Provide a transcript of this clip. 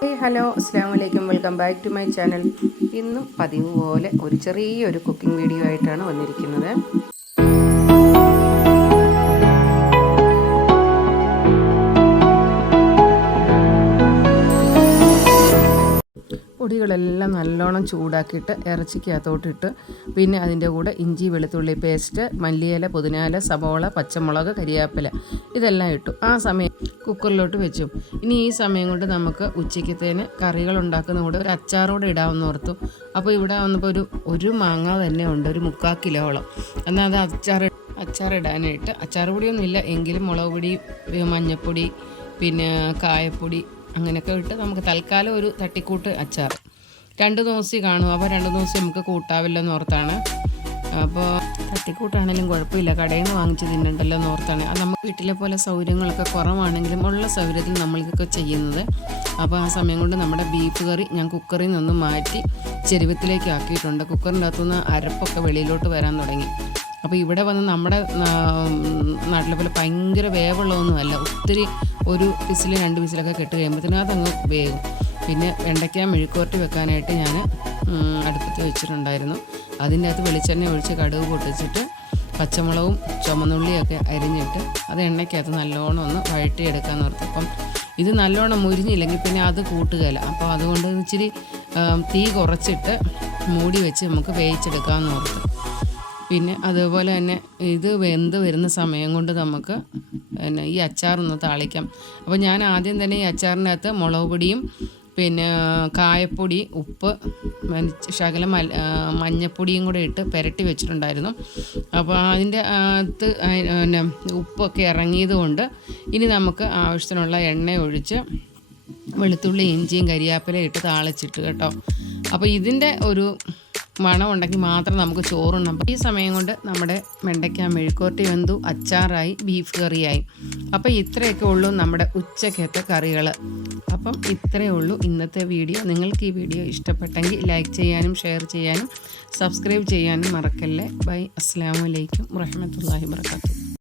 Hello അസ്സാം വലൈക്കും welcome back to my channel. ഇന്നും പതിവ് പോലെ ഒരു ചെറിയൊരു കുക്കിംഗ് വീഡിയോ ആയിട്ടാണ് വന്നിരിക്കുന്നത്. പൊടികളെല്ലാം നല്ലോണം ചൂടാക്കിയിട്ട് ഇറച്ചിക്കകത്തോട്ടിട്ട് പിന്നെ അതിൻ്റെ കൂടെ ഇഞ്ചി വെളുത്തുള്ളി പേസ്റ്റ്, മല്ലിയില, പുതിനയില, സവോള, പച്ചമുളക്, കരിവേപ്പില ഇതെല്ലാം ഇട്ടു. ആ സമയം കുക്കറിലോട്ട് വെച്ചു. ഇനി ഈ സമയം കൊണ്ട് നമുക്ക് ഉച്ചയ്ക്കത്തേന് കറികൾ ഉണ്ടാക്കുന്ന കൂടെ ഒരു അച്ചാറോടെ ഇടാമെന്ന് ഓർത്തു. അപ്പോൾ ഇവിടെ വന്നപ്പോൾ ഒരു മാങ്ങ തന്നെ ഉണ്ട്, ഒരു 3/4 കിലോളം. എന്നാൽ അത് അച്ചാറിടാനായിട്ട് അച്ചാർ പൊടിയൊന്നുമില്ല എങ്കിലും മുളക് പൊടി, മഞ്ഞൾപ്പൊടി, പിന്നെ കായപ്പൊടി അങ്ങനെയൊക്കെ ഇട്ട് നമുക്ക് തൽക്കാലം ഒരു തട്ടിക്കൂട്ട് അച്ചാർ 2 ദിവസം കാണും. അപ്പോൾ 2 ദിവസം നമുക്ക് കൂട്ടാവില്ല എന്നോർത്താണ്. അപ്പോൾ തട്ടിക്കൂട്ടാണെങ്കിലും കുഴപ്പമില്ല, കടയിൽ നിന്ന് വാങ്ങിച്ച് തിന്നണ്ടല്ലോ എന്നോർത്താണ്. അത് നമുക്ക് വീട്ടിലെ പോലെ സൗകര്യങ്ങളൊക്കെ കുറവാണെങ്കിലും ഉള്ള സൗകര്യത്തിൽ നമ്മളിതൊക്കെ ചെയ്യുന്നത്. അപ്പോൾ ആ സമയം കൊണ്ട് നമ്മുടെ ബീഫ് കറി ഞാൻ കുക്കറിൽ നിന്നും മാറ്റി ചെരുവത്തിലേക്ക് ആക്കിയിട്ടുണ്ട്. കുക്കറിൻ്റെ അകത്തുനിന്ന് അരപ്പൊക്കെ വെളിയിലോട്ട് വരാൻ തുടങ്ങി. അപ്പോൾ ഇവിടെ വന്ന് നമ്മുടെ നാട്ടിലെ പോലെ ഭയങ്കര വേവുള്ളതൊന്നുമല്ല. ഒത്തിരി ഒരു വിസിൽ 2 വിസിലൊക്കെ കെട്ട് കഴിയുമ്പോഴത്തേനും അതങ്ങ് വേവും. പിന്നെ വെണ്ടയ്ക്ക മെഴുക്കുവരട്ടി വെക്കാനായിട്ട് ഞാൻ അടുപ്പത്ത് വെച്ചിട്ടുണ്ടായിരുന്നു. അതിൻ്റെ അകത്ത് വെളിച്ചെണ്ണ ഒഴിച്ച് കടുക് പൊട്ടിച്ചിട്ട് പച്ചമുളകും ചുമന്നുള്ളിയൊക്കെ അരിഞ്ഞിട്ട് അത് എണ്ണയ്ക്കകത്ത് നല്ലോണം ഒന്ന് വഴറ്റിയെടുക്കാമെന്ന് ഓർത്തു. അപ്പം ഇത് നല്ലോണം മുരിഞ്ഞില്ലെങ്കിൽ പിന്നെ അത് കൂട്ടുകയില്ല. അപ്പോൾ അതുകൊണ്ട് ഇച്ചിരി തീ കുറച്ചിട്ട് മൂടി വെച്ച് നമുക്ക് വേവിച്ചെടുക്കാമെന്ന് ഓർത്തു. പിന്നെ അതുപോലെ തന്നെ ഇത് വെന്ത് വരുന്ന സമയം കൊണ്ട് നമുക്ക് പിന്നെ ഈ അച്ചാറൊന്ന് താളിക്കാം. അപ്പോൾ ഞാൻ ആദ്യം തന്നെ ഈ അച്ചാറിനകത്ത് മുളക് പൊടിയും പിന്നെ കായപ്പൊടി, ഉപ്പ്, ശകലം മഞ്ഞപ്പൊടിയും കൂടെ ഇട്ട് പുരട്ടി വെച്ചിട്ടുണ്ടായിരുന്നു. അപ്പോൾ അതിൻ്റെ അകത്ത് പിന്നെ ഉപ്പൊക്കെ ഇറങ്ങിയത് കൊണ്ട് ഇനി നമുക്ക് ആവശ്യത്തിനുള്ള എണ്ണ ഒഴിച്ച് വെളുത്തുള്ളി, ഇഞ്ചിയും കരിവേപ്പിലയും ഇട്ട് താളിച്ചിട്ട് കേട്ടോ. അപ്പോൾ ഇതിൻ്റെ ഒരു മണം ഉണ്ടെങ്കിൽ മാത്രം നമുക്ക് ചോറുണ്ണാം. ഈ സമയം കൊണ്ട് നമ്മുടെ വെണ്ടയ്ക്ക മെഴുക്കുവരട്ടി വെന്തു, അച്ചാറായി, ബീഫ് കറിയായി. അപ്പോൾ ഇത്രയൊക്കെ ഉള്ളൂ നമ്മുടെ ഉച്ചക്കത്തെ കറികൾ. അപ്പം ഇത്രയേ ഉള്ളൂ ഇന്നത്തെ വീഡിയോ. നിങ്ങൾക്ക് ഈ വീഡിയോ ഇഷ്ടപ്പെട്ടെങ്കിൽ ലൈക്ക് ചെയ്യാനും ഷെയർ ചെയ്യാനും സബ്സ്ക്രൈബ് ചെയ്യാനും മറക്കല്ലേ. ബൈ. അസ്സലാമു അലൈക്കും വറഹ്മത്തുള്ളാഹി വബറകാതുഹു.